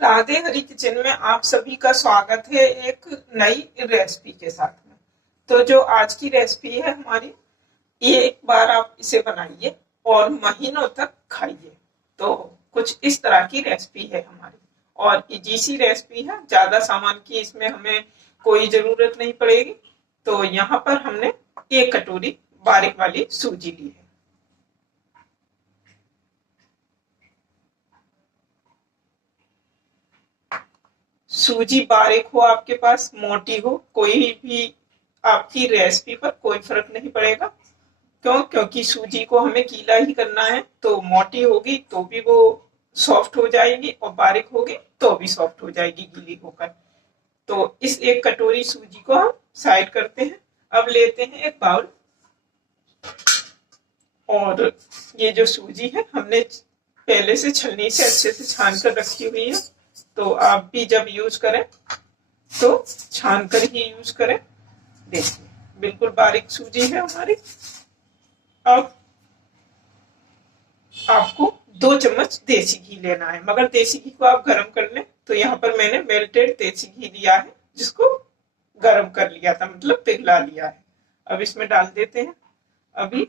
राधे हरी kitchen में आप सभी का स्वागत है एक नई रेसिपी के साथ में। तो जो आज की रेसिपी है हमारी, ये एक बार आप इसे बनाइए और महीनों तक खाइए। तो कुछ इस तरह की रेसिपी है हमारी और इजी सी रेसिपी है, ज्यादा सामान की इसमें हमें कोई जरूरत नहीं पड़ेगी। तो यहाँ पर हमने एक कटोरी बारीक वाली सूजी ली है। सूजी बारीक हो आपके पास, मोटी हो, कोई भी आपकी रेसिपी पर कोई फर्क नहीं पड़ेगा। क्यों? क्योंकि सूजी को हमें गीला ही करना है, तो मोटी होगी तो भी वो सॉफ्ट हो जाएगी और बारीक होगी तो भी सॉफ्ट हो जाएगी गीली होकर। तो इस एक कटोरी सूजी को हम साइड करते हैं। अब लेते हैं एक बाउल और ये जो सूजी है हमने पहले से छलनी से अच्छे से छान कर रखी हुई है। तो आप भी जब यूज करें तो छान कर ही यूज करें। देखिए बिल्कुल बारीक सूजी है हमारी। अब आपको 2 चम्मच देसी घी लेना है, मगर देसी घी को आप गरम कर लें। तो यहाँ पर मैंने मेल्टेड देसी घी लिया है, जिसको गरम कर लिया था, मतलब पिघला लिया है। अब इसमें डाल देते हैं। अभी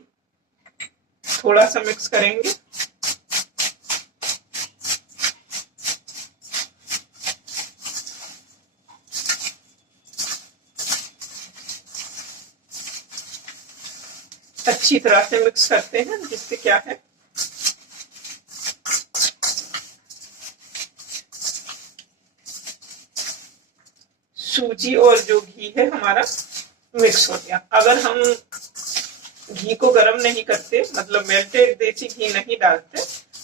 थोड़ा सा मिक्स करेंगे। अच्छी तरह से मिक्स करते हैं, जिससे क्या है सूजी और जो घी है हमारा मिक्स हो गया। अगर हम घी को गर्म नहीं करते, मतलब मेल्टेड देसी घी नहीं डालते,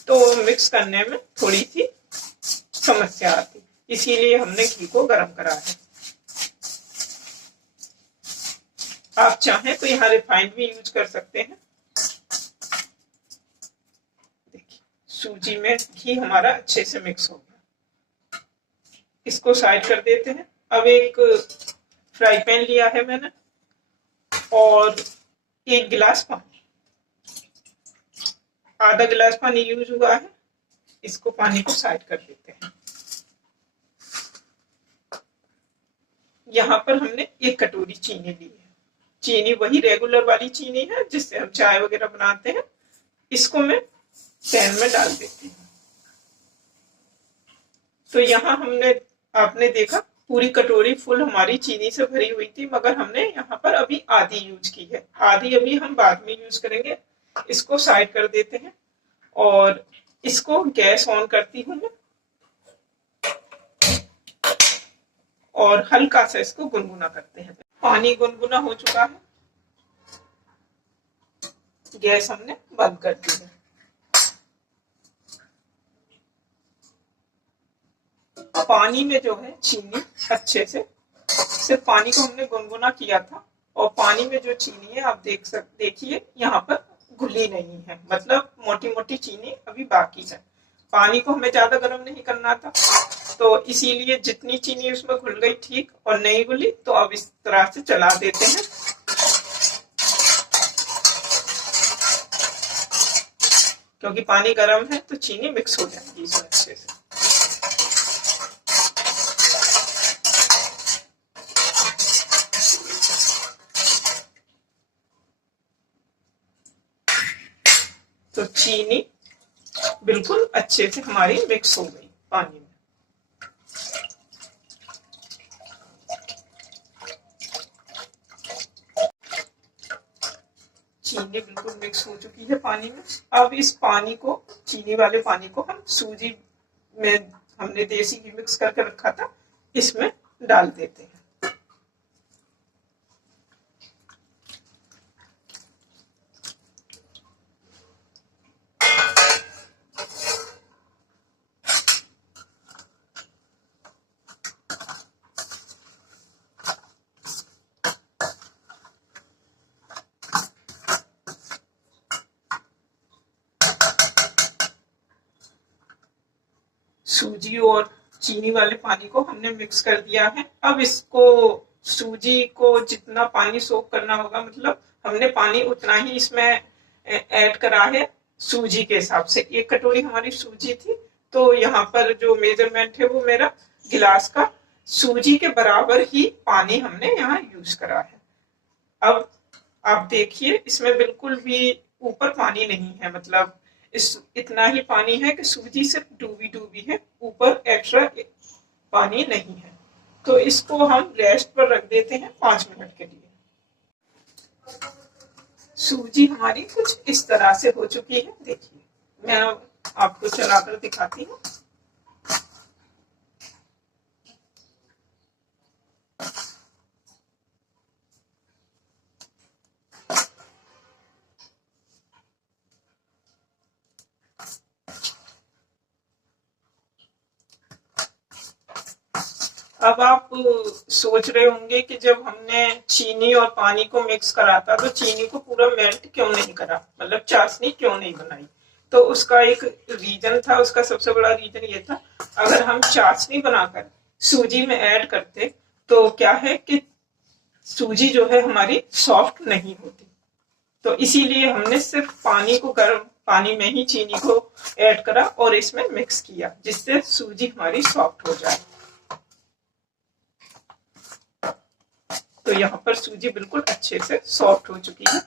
तो मिक्स करने में थोड़ी सी समस्या आती, इसीलिए हमने घी को गर्म करा है। आप चाहें तो यहाँ रिफाइंड भी यूज कर सकते हैं। देखिए सूजी में घी हमारा अच्छे से मिक्स हो गया। इसको साइड कर देते हैं। अब एक फ्राई पैन लिया है मैंने और 1 गिलास पानी, आधा गिलास पानी यूज हुआ है। इसको पानी को साइड कर देते हैं। यहाँ पर हमने 1 कटोरी चीनी ली है। चीनी वही रेगुलर वाली चीनी है जिससे हम चाय वगैरह बनाते हैं। इसको मैं पैन में डाल देती हूँ। तो यहाँ आपने देखा पूरी कटोरी फुल हमारी चीनी से भरी हुई थी, मगर हमने यहाँ पर अभी आधी यूज की है, आधी अभी हम बाद में यूज करेंगे। इसको साइड कर देते हैं और इसको गैस ऑन करती हूँ मैं और हल्का सा इसको गुनगुना करते हैं। पानी गुनगुना हो चुका है, गैस हमने बंद कर दी है। पानी में जो है चीनी अच्छे से, सिर्फ पानी को हमने गुनगुना किया था और पानी में जो चीनी है आप देखिए यहाँ पर घुली नहीं है, मतलब मोटी मोटी चीनी अभी बाकी है। पानी को हमें ज्यादा गर्म नहीं करना था, तो इसीलिए जितनी चीनी उसमें घुल गई ठीक, और नहीं घुली तो अब इस तरह से चला देते हैं। क्योंकि पानी गर्म है तो चीनी मिक्स हो जाएगी इसमें अच्छे से। तो चीनी बिल्कुल अच्छे से हमारी मिक्स हो गई पानी में। चीनी बिल्कुल मिक्स हो चुकी है पानी में। अब इस पानी को, चीनी वाले पानी को हम सूजी में हमने देसी घी मिक्स करके रखा था, इसमें डाल देते हैं। सूजी और चीनी वाले पानी को हमने मिक्स कर दिया है। अब इसको, सूजी को जितना पानी सोख करना होगा, मतलब हमने पानी उतना ही इसमें ऐड करा है सूजी के हिसाब से। 1 कटोरी हमारी सूजी थी तो यहाँ पर जो मेजरमेंट है वो मेरा गिलास का सूजी के बराबर ही पानी हमने यहाँ यूज करा है। अब आप देखिए इसमें बिल्कुल भी ऊपर पानी नहीं है, मतलब इस इतना ही पानी है कि सूजी सिर्फ डूबी डूबी है, ऊपर एक्स्ट्रा पानी नहीं है। तो इसको हम रेस्ट पर रख देते हैं 5 मिनट के लिए। सूजी हमारी कुछ इस तरह से हो चुकी है, देखिए मैं आपको चलाकर दिखाती हूँ। अब आप सोच रहे होंगे कि जब हमने चीनी और पानी को मिक्स करा था तो चीनी को पूरा मेल्ट क्यों नहीं करा, मतलब चाशनी क्यों नहीं बनाई। तो उसका एक रीजन था, उसका सबसे बड़ा रीजन ये था, अगर हम चाशनी बनाकर सूजी में ऐड करते तो क्या है कि सूजी जो है हमारी सॉफ्ट नहीं होती। तो इसीलिए हमने सिर्फ पानी को गर्म पानी में ही चीनी को ऐड करा और इसमें मिक्स किया, जिससे सूजी हमारी सॉफ्ट हो जाए। तो यहाँ पर सूजी बिल्कुल अच्छे से सॉफ्ट हो चुकी है।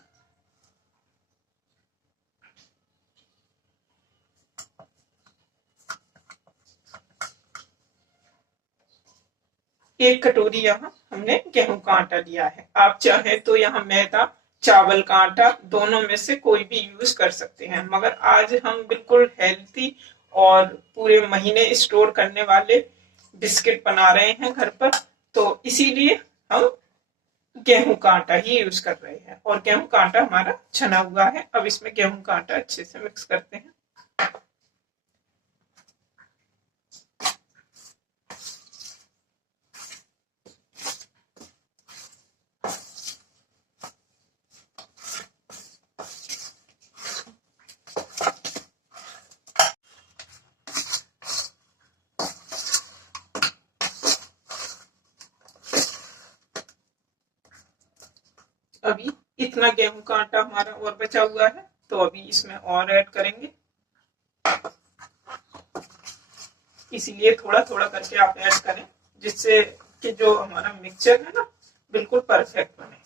एक कटोरी यहाँ हमने गेहूं का आटा लिया है। आप चाहे तो यहाँ मैदा चावल का आटा दोनों में से कोई भी यूज कर सकते हैं, मगर आज हम बिल्कुल हेल्थी और पूरे महीने स्टोर करने वाले बिस्किट बना रहे हैं घर पर, तो इसीलिए हम गेहूं का आटा ही यूज कर रहे हैं। और गेहूं का आटा हमारा छना हुआ है। अब इसमें गेहूं का आटा अच्छे से मिक्स करते हैं। अभी इतना गेहूं का आटा हमारा और बचा हुआ है, तो अभी इसमें और ऐड करेंगे। इसीलिए थोड़ा थोड़ा करके आप ऐड करें, जिससे कि जो हमारा मिक्सचर है ना बिल्कुल परफेक्ट बने।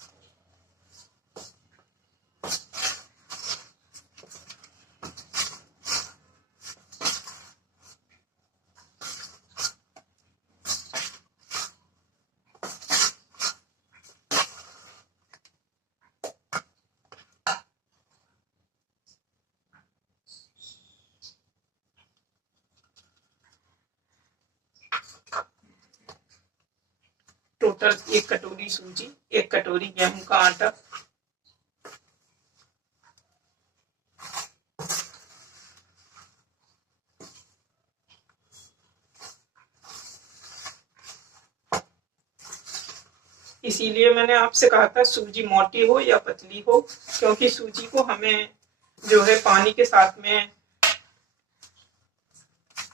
टोटल 1 कटोरी सूजी, 1 कटोरी गेहूं का आटा, इसीलिए मैंने आपसे कहा था सूजी मोटी हो या पतली हो, क्योंकि सूजी को हमें जो है पानी के साथ में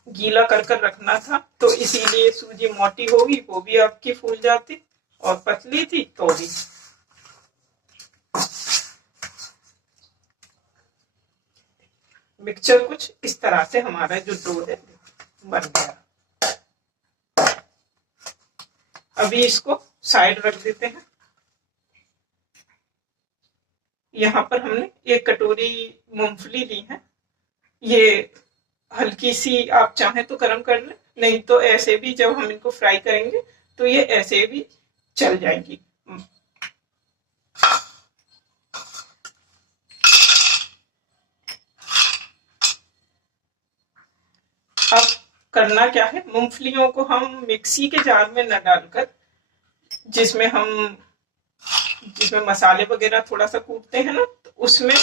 गीला कर कर रखना था। तो इसीलिए सूजी मोटी होगी वो भी आपकी फूल जाती, और पतली थी तो भी। मिक्सचर कुछ इस तरह से हमारा जो डो है बन गया। अभी इसको साइड रख देते हैं। यहाँ पर हमने 1 कटोरी मूंगफली ली है। ये हल्की सी आप चाहें तो गर्म कर लें, नहीं तो ऐसे भी जब हम इनको फ्राई करेंगे तो ये ऐसे भी चल जाएंगी। अब करना क्या है, मूंगफलियों को हम मिक्सी के जार में न डालकर, जिसमें मसाले वगैरह थोड़ा सा कूटते हैं ना, तो उसमें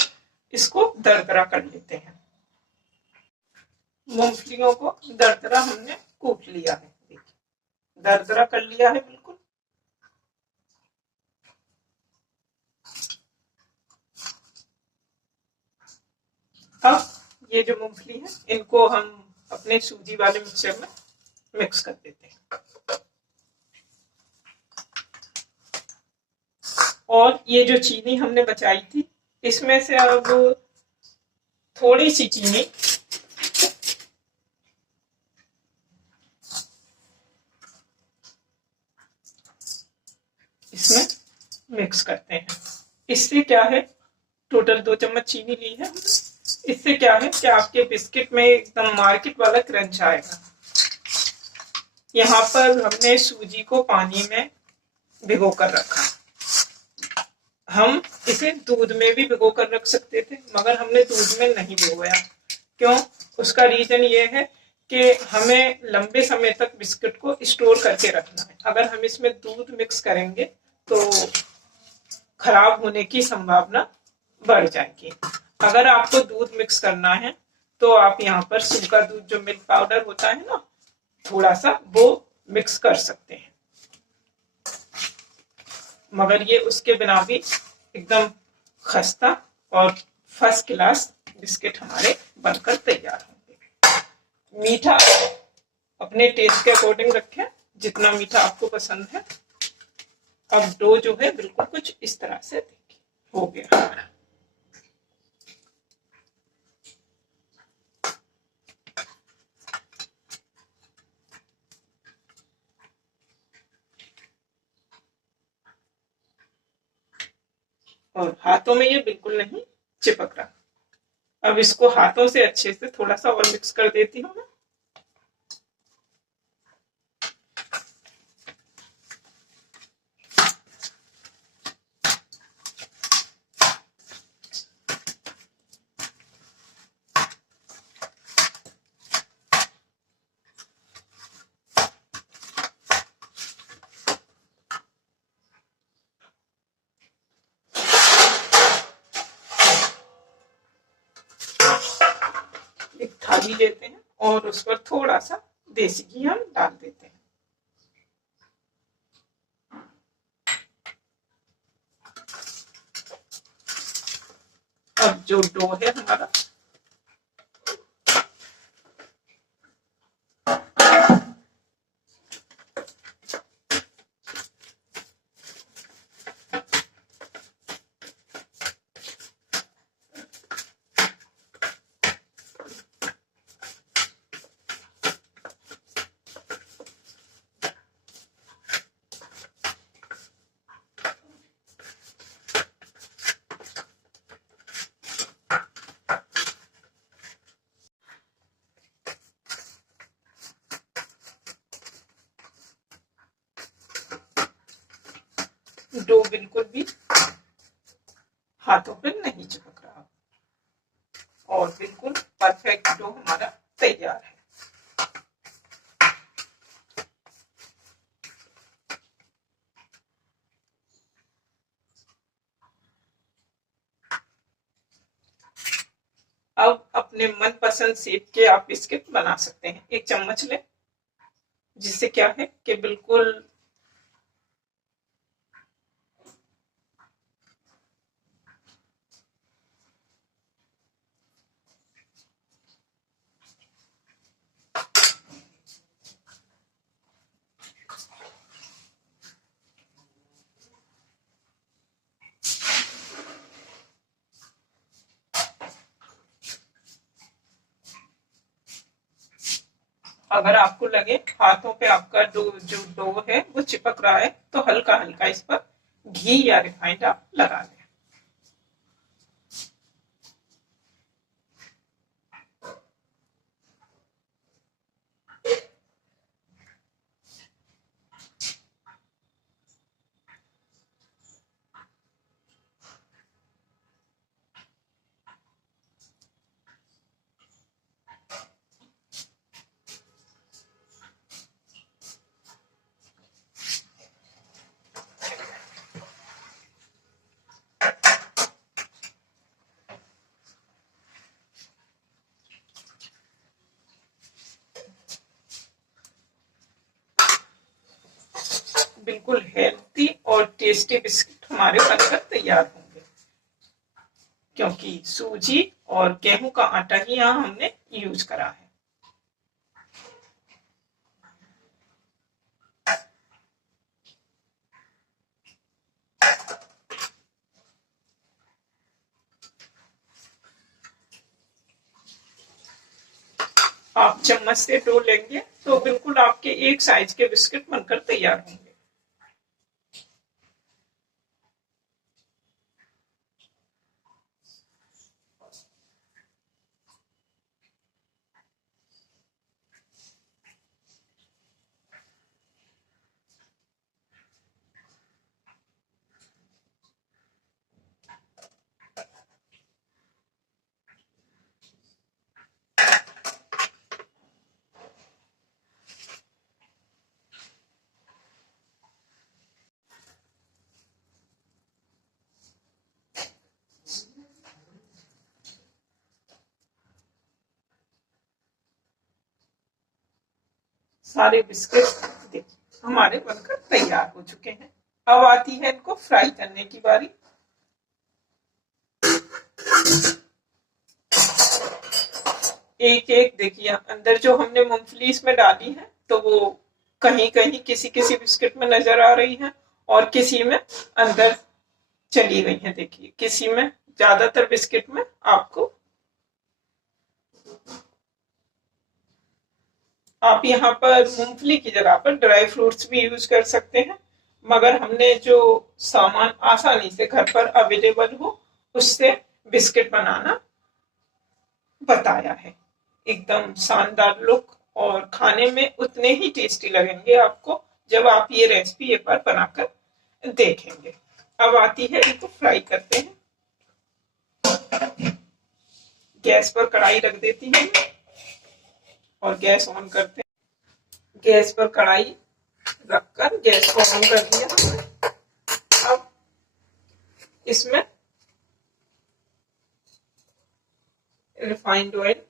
इसको दरदरा कर लेते हैं। मूंगफलियों को दरदरा हमने कूट लिया है, देखिए दरदरा कर लिया है बिल्कुल। अब ये जो मूंगफली है इनको हम अपने सूजी वाले मिक्सचर में मिक्स कर देते हैं। और ये जो चीनी हमने बचाई थी, इसमें से अब थोड़ी सी चीनी मिक्स करते हैं। इससे क्या है, टोटल 2 चम्मच चीनी ली है। इससे क्या है कि आपके बिस्किट में एकदम मार्केट वाला क्रंच आएगा। यहाँ पर हमने सूजी को पानी में भिगो कर रखा। हम इसे दूध में भी भिगो कर रख सकते थे, मगर हमने दूध में नहीं भिगोया। क्यों? उसका रीजन ये है कि हमें लंबे समय तक बिस्किट को स्टोर करके रखना है। अगर हम इसमें दूध मिक्स करेंगे तो खराब होने की संभावना बढ़ जाएगी। अगर आपको दूध मिक्स करना है तो आप यहाँ पर सूखा दूध, जो मिल्क पाउडर होता है ना, थोड़ा सा वो मिक्स कर सकते हैं। मगर ये उसके बिना भी एकदम खस्ता और फर्स्ट क्लास बिस्किट हमारे बनकर तैयार होंगे। मीठा अपने टेस्ट के अकॉर्डिंग रखें, जितना मीठा आपको पसंद है। अब डो जो है बिल्कुल कुछ इस तरह से देखिए हो गया हमारा। और हाथों में ये बिल्कुल नहीं चिपक रहा। अब इसको हाथों से अच्छे से थोड़ा सा और मिक्स कर देती हूँ मैं। एक थाली लेते हैं और उस पर थोड़ा सा देसी घी हम डाल देते हैं। अब जो डो है हमारा, डो बिल्कुल भी हाथों पे नहीं चिपक रहा और बिल्कुल परफेक्ट डो हमारा तैयार है। अब अपने मनपसंद शेप के आप बिस्किट बना सकते हैं। एक चम्मच लें, जिससे क्या है कि बिल्कुल अगर आपको लगे हाथों पे आपका जो डो है वो चिपक रहा है तो हल्का हल्का इस पर घी या रिफाइंड आप लगा लें। बिल्कुल हेल्थी और टेस्टी बिस्किट हमारे बनकर तैयार होंगे, क्योंकि सूजी और गेहूं का आटा ही यहाँ हमने यूज करा है। आप चम्मच से डो लेंगे तो बिल्कुल आपके एक साइज के बिस्किट बनकर तैयार होंगे। सारे बिस्किट देखिए हमारे बनकर तैयार हो चुके हैं। अब आती है इनको फ्राई करने की बारी। एक एक देखिए अंदर जो हमने मूंगफली इसमें डाली है तो वो कहीं कहीं किसी किसी बिस्किट में नजर आ रही है और किसी में अंदर चली गई है। देखिए किसी में, ज्यादातर बिस्किट में आपको, आप यहाँ पर मूंगफली की जगह पर ड्राई फ्रूट्स भी यूज कर सकते हैं, मगर हमने जो सामान आसानी से घर पर अवेलेबल हो उससे बिस्किट बनाना बताया है। एकदम शानदार लुक और खाने में उतने ही टेस्टी लगेंगे आपको जब आप ये रेसिपी एक बार बनाकर देखेंगे। अब आती है, इनको फ्राई करते हैं। गैस पर कढ़ाई रख देती हूँ और गैस ऑन करते हैं। गैस पर कढ़ाई रखकर गैस को ऑन कर दिया। अब इसमें रिफाइंड ऑयल,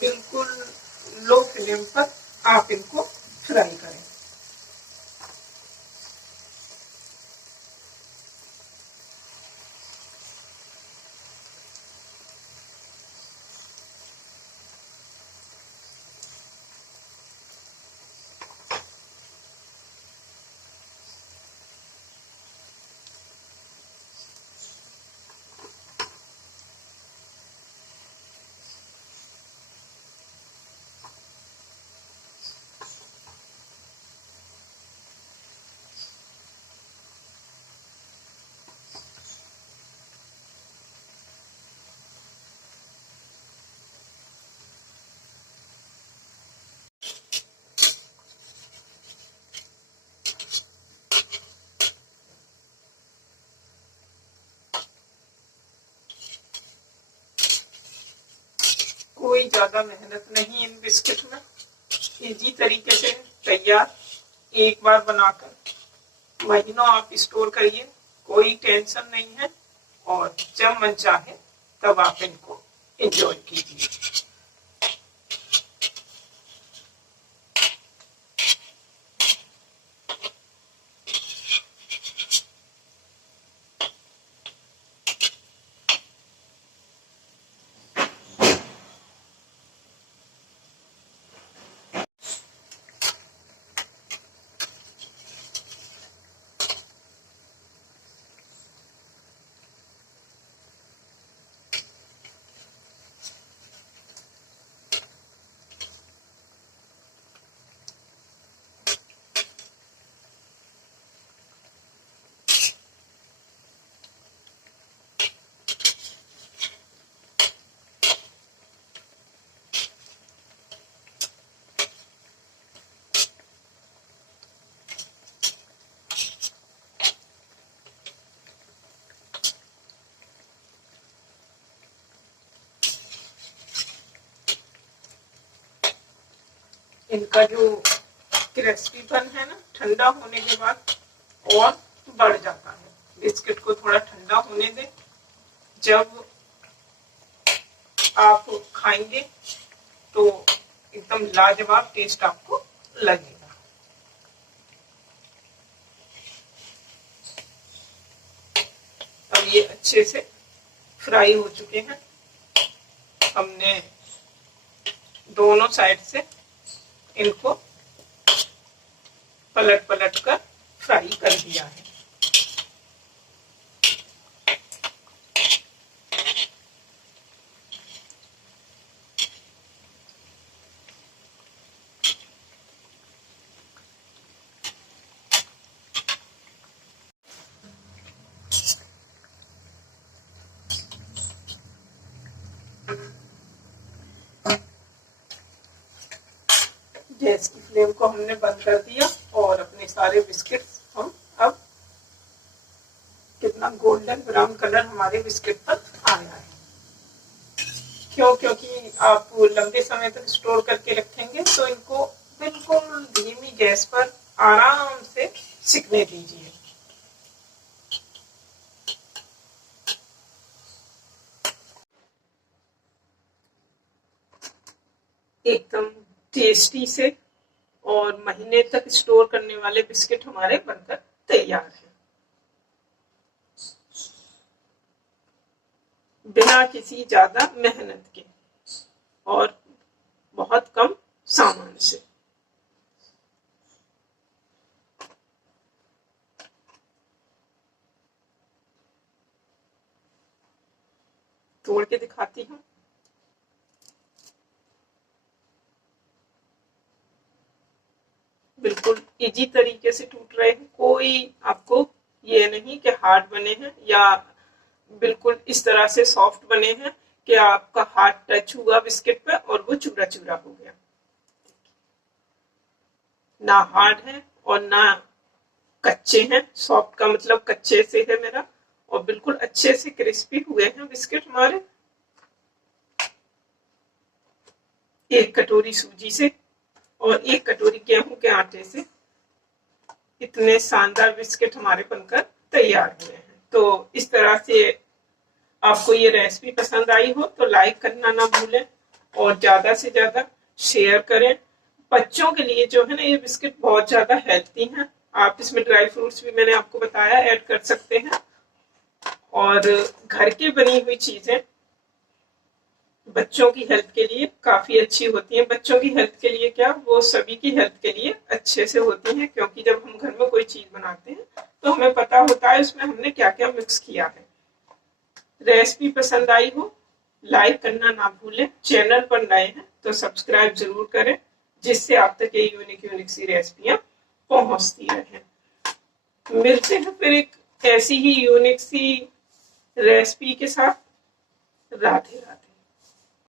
बिल्कुल लो फ्लेम पर आप इनको फ्राई करें। कोई ज्यादा मेहनत नहीं इन बिस्किट में, इजी तरीके से तैयार। एक बार बनाकर महीनों आप स्टोर करिए, कोई टेंशन नहीं है, और जब मन चाहे तब आप इनको एंजॉय कीजिए। इनका जो क्रिस्पीपन है ना, ठंडा होने के बाद और बढ़ जाता है। बिस्किट को थोड़ा ठंडा होने दें, जब आप खाएंगे तो एकदम लाजवाब टेस्ट आपको लगेगा। अब ये अच्छे से फ्राई हो चुके हैं। हमने दोनों साइड से इनको पलट पलट कर फ्राई कर दिया है। गैस की फ्लेम को हमने बंद कर दिया और अपने सारे बिस्किट हम अब, कितना गोल्डन ब्राउन कलर हमारे बिस्किट पर आया है। क्यों? क्योंकि आप लंबे समय तक स्टोर करके रखेंगे तो इनको बिल्कुल धीमी गैस पर आराम से सिकने दीजिए। एकदम टेस्टी से और महीने तक स्टोर करने वाले बिस्किट हमारे बनकर तैयार हैं, बिना किसी ज्यादा मेहनत के और बहुत कम सामान से। तोड़ के दिखाती हूँ। बिल्कुल इजी तरीके से टूट रहे हैं, कोई आपको ये नहीं कि हार्ड बने हैं या बिल्कुल इस तरह से सॉफ्ट बने हैं कि आपका हाथ टच हुआ बिस्किट पे और वो चूरा चूरा हो गया। ना हार्ड है और ना कच्चे हैं। सॉफ्ट का मतलब कच्चे से है मेरा, और बिल्कुल अच्छे से क्रिस्पी हुए हैं बिस्किट हमारे। एक कटोरी सूजी से और एक कटोरी गेहूं के आटे से इतने शानदार बिस्किट हमारे बनकर तैयार हुए हैं। तो इस तरह से आपको ये रेसिपी पसंद आई हो तो लाइक करना ना भूलें और ज्यादा से ज्यादा शेयर करें। बच्चों के लिए जो है ना ये बिस्किट बहुत ज्यादा हेल्थी हैं। आप इसमें ड्राई फ्रूट्स भी मैंने आपको बताया ऐड कर सकते हैं, और घर की बनी हुई चीजें बच्चों की हेल्थ के लिए काफी अच्छी होती हैं। बच्चों की हेल्थ के लिए क्या, वो सभी की हेल्थ के लिए अच्छे से होती हैं, क्योंकि जब हम घर में कोई चीज बनाते हैं तो हमें पता होता है उसमें हमने क्या क्या मिक्स किया है। रेसिपी पसंद आई हो लाइक करना ना भूलें। चैनल पर नए हैं तो सब्सक्राइब जरूर करें, जिससे आप तक ये यूनिक सी रेसिपियां पहुंचती रहें। मिलते हैं फिर एक ऐसी ही यूनिक सी रेसिपी के साथ। राधे राधे।